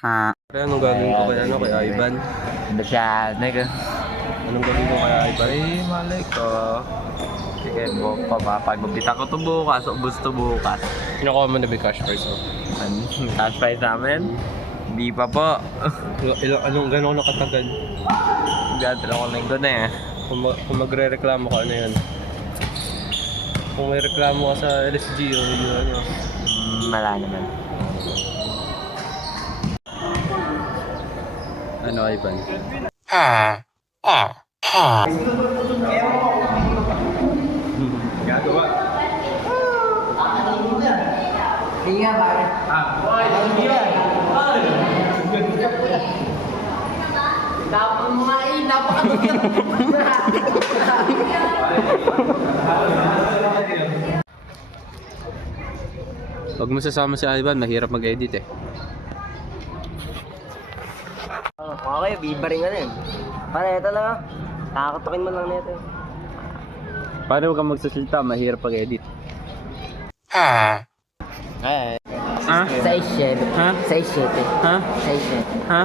Ha? Anong gagawin ko kaya kay Ivan? Hindi siya, Anong gagawin ko kay Ivan? malay ko. Sige, pagmabita ko to bukas, ubus to bukas. Kinukuha mo na ba yung cash prize mo? Cash prize namin? Hindi pa po. Anong gano'n nakatagal? Gano'n ko lang doon eh. Kung magre-reklamo ka, ano yan? Kung may reklamo ka sa LSG o yun, ano? Wala naman. Ano, Ivan? Gagawa. Iya, bakit? Dapat mga napakagod. Pag masasama si Ivan, mahirap mag-edit eh. Okay, bibaring nga na yun. Para ito lang ah. Nakakatukin mo lang nito. Paano ka magsasalita? Mahirap pag-edit. Ay. Ha? 6-7. Ha? 6-7. Ha? 6-7. Ha?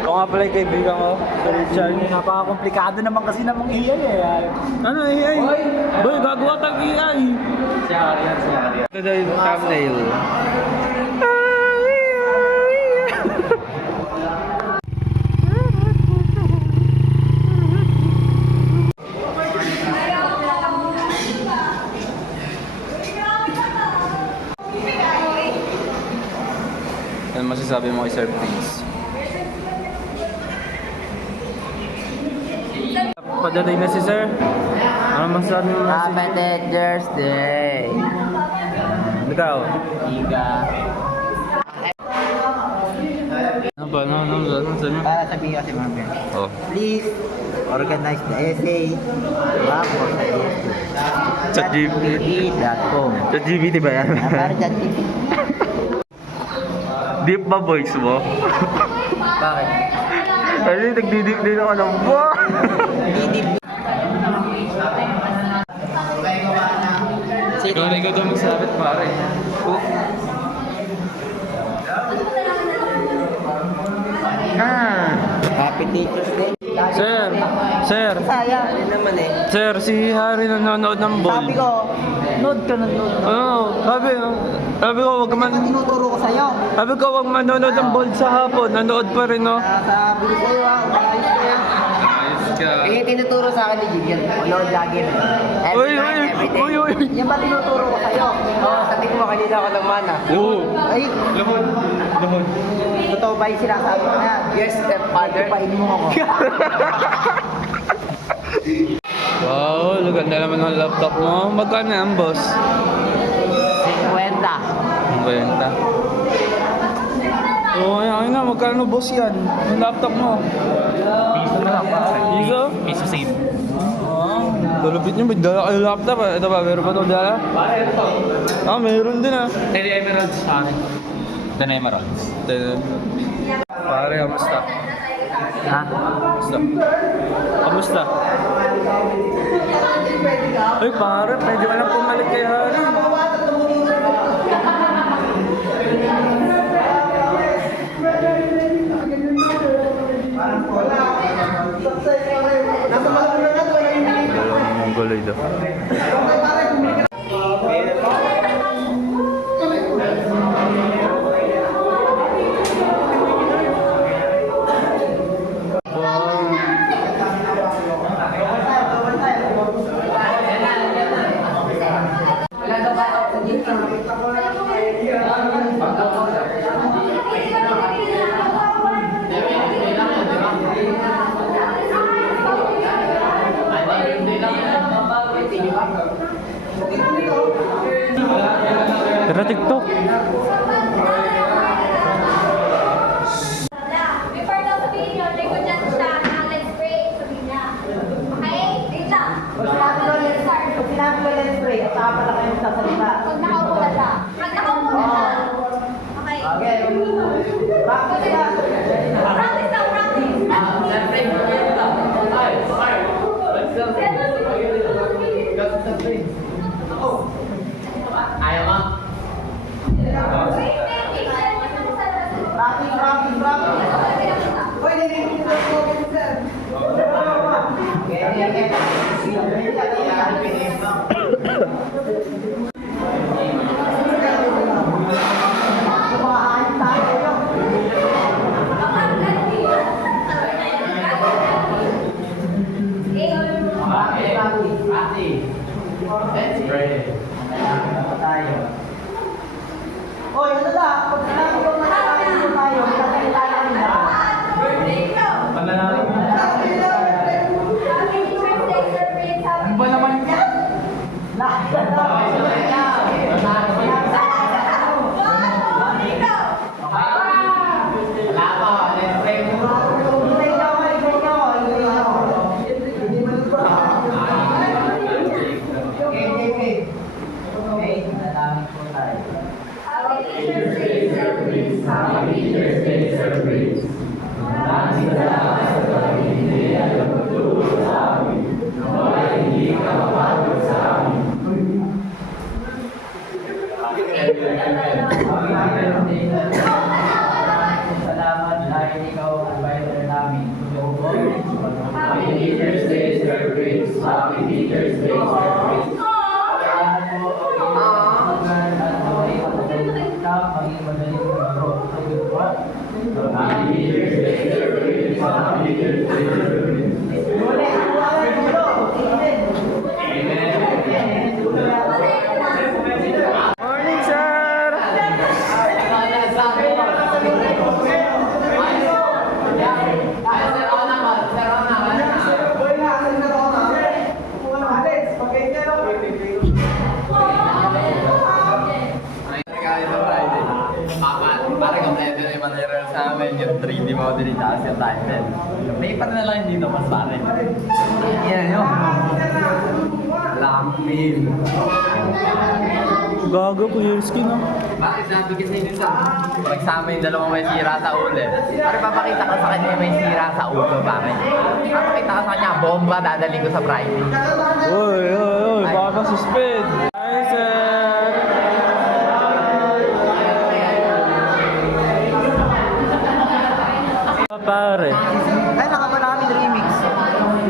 Ako nga pala yung kaibigan ko, si Richard. Napaka-komplikado naman kasi namang iyan eh. Ano AI? Boy, gagawa tag AI. Ito daw yung thumbnail. Ano masasabi mo kay Sir Prince? Padating na si Sir. Ano masasabi mo na si Happy Teacher's Day. Ikaw? Iga. Ano ba? Ano sa inyo? Para sabihin kasi mga friends. Oh. Please organize the essay. Wako sa ChatGPT.com. ChatGPT ba yan? Para ChatGPT. Deep ba voice mo? Bakit? Kasi nagdidip din ako ng buwan. Ikaw daw magsabit pare. Happy Teacher's Day. Sir, Sayang. Ano naman eh. Sir, si Harry nanonood ng ball. Sabi ko, nood ka ng nood. Sabi ko, wag man, Tinuturo ko sa'yo. sabi ko, wag manonood ng ball sa hapon. Nanood pa rin, no? Sabi ko sa'yo ha, umayos ka yan. Eh, tinuturo sa akin ni Jigyan. Nood lagi na. Uy. Yan ba tinuturo ko sa'yo? Oo, sabi ko kanina ako ng mana. Oo. Ay, Lahod. totoo ba yung sinasabi ko na? Yes, stepfather. Painin mo ako. Wow, ganda naman ng laptop mo. Magkano yan, boss? 50. Ang benta. Oo, ayun na. Magkano, boss, yan? Yung laptop mo? Piso na lang pa. Piso? Piso save. Dalupit nyo, may dala kayo laptop. Ito ba, meron pa ito dala? Meron din ah. Ito yung emeralds sa akin. Ito na emeralds. Pare, kamusta? Ha? Kamusta? Ay, pare, pwede ka lang pumalit kay Harry. Dalawang guloy daw. Oy, ano na? Pag sinabi ko manalangin mo tayo, kakailangan na. Panalangin mo. Ano ba naman yan? Salamat dahil ikaw ang advisor namin. Happy Teacher's Day, Sir Prince. Happy Teacher's Day, Sir Prince. Kailangan mo at naway matagaling ka, maging magaling mag-grow. Happy Teacher's Day, Sir Prince. Happy Teacher's Day, Sir Prince. Morning, sir! Parang kompleto na yung material sa amin, yung 3D model tapos yung title. May ipa na lang yung dito mas pare. Yan yun. Lampin. Gago, clear skin ah. Bakit sabi kasi dun sa pagsama yung dalawang may sira sa ulo? Para papakita ko sa kanya yung may sira sa ulo. Bakit? Papakita ko sa kanya, bomba dadaling ko sa Friday. Oy, oy, oy, baka suspend. Hi, sir! Pare, Ay, nakamarami na remix.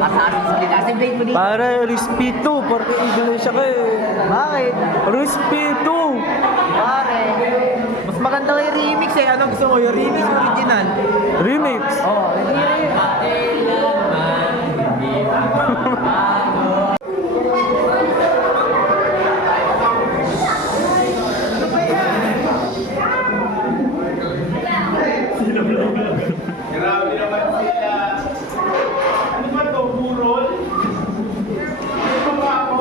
Assassin's Creed. Assassin's Creed mo dito. pare, respeto, porque iglesia ka eh. Bakit? Respeto! Pare. Mas maganda yung remix eh. Ano gusto mo? Yung remix original? Remix! Oo. Grabe naman sila. Ano ba ito? Burol? Ano ba ako?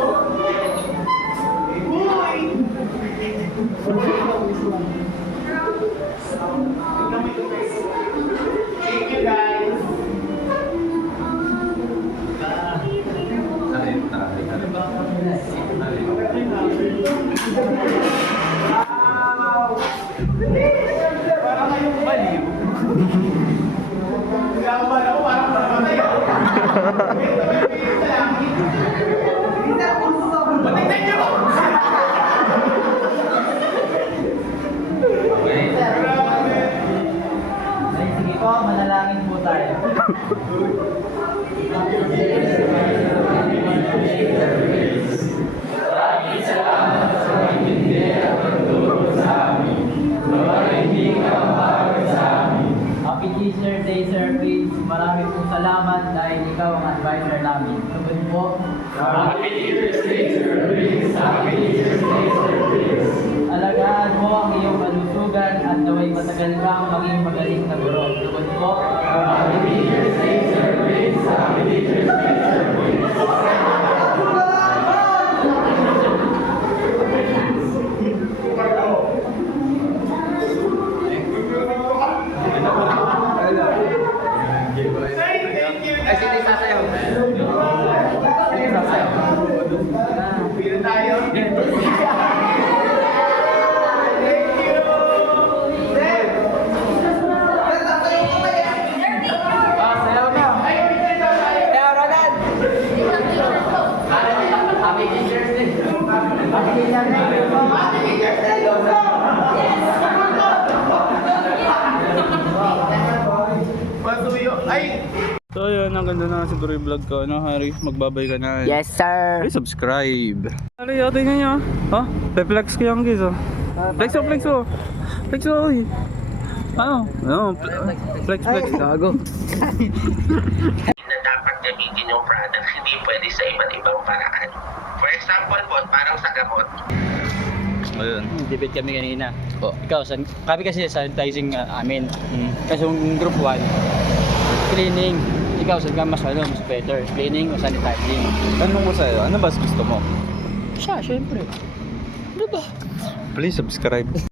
Uy! Thank you guys. Wow! Parang kayong baliw. Gawan ako, parang namatay ako. Patignan niyo! Grabe! Sige po, manalangin po tayo. Happy Teacher's Day, Sir Prince. Marami pong salamat dahil ikaw ang advisor namin. Tugod po. Happy Teacher's Day, Sir Prince. Happy Teacher's Day, Sir Prince. Alagaan mo ang iyong kalusugan at naway matagal kang maging magaling na guro. Tugod po. Happy Teacher's Day, Sir Prince. Happy Teacher's Day, Sir Prince. Thank you Ay, sino yung sasayaw? Sino yung sasayaw? Pila tayo. Thank you! Sir! Sayaw na! Kaya Ronan! Happy Teacher's Day! Happy Teacher's Day. ang ganda na siguro yung vlog ko. Ano, Harry? Magbabay ka na. Yes, sir. Harry, subscribe. Harry, tingnan niyo. Ha? Pe-flex ko yung guys, oh. Flex mo, flex mo. Flex mo, oy. Ano? Ano? Flex, flex. Gago. Na dapat gamitin yung product, hindi pwede sa iba't ibang paraan. For example po, parang sa gamot. Ayun. Debate kami kanina. Ikaw, kami kasi sanitizing amin. Kasi yung group 1, cleaning. Ikaw, saan ka mas better? Cleaning o sanitizing? Tanong ko sa'yo, ano ba gusto mo? Siya, syempre. Ano ba? Please subscribe.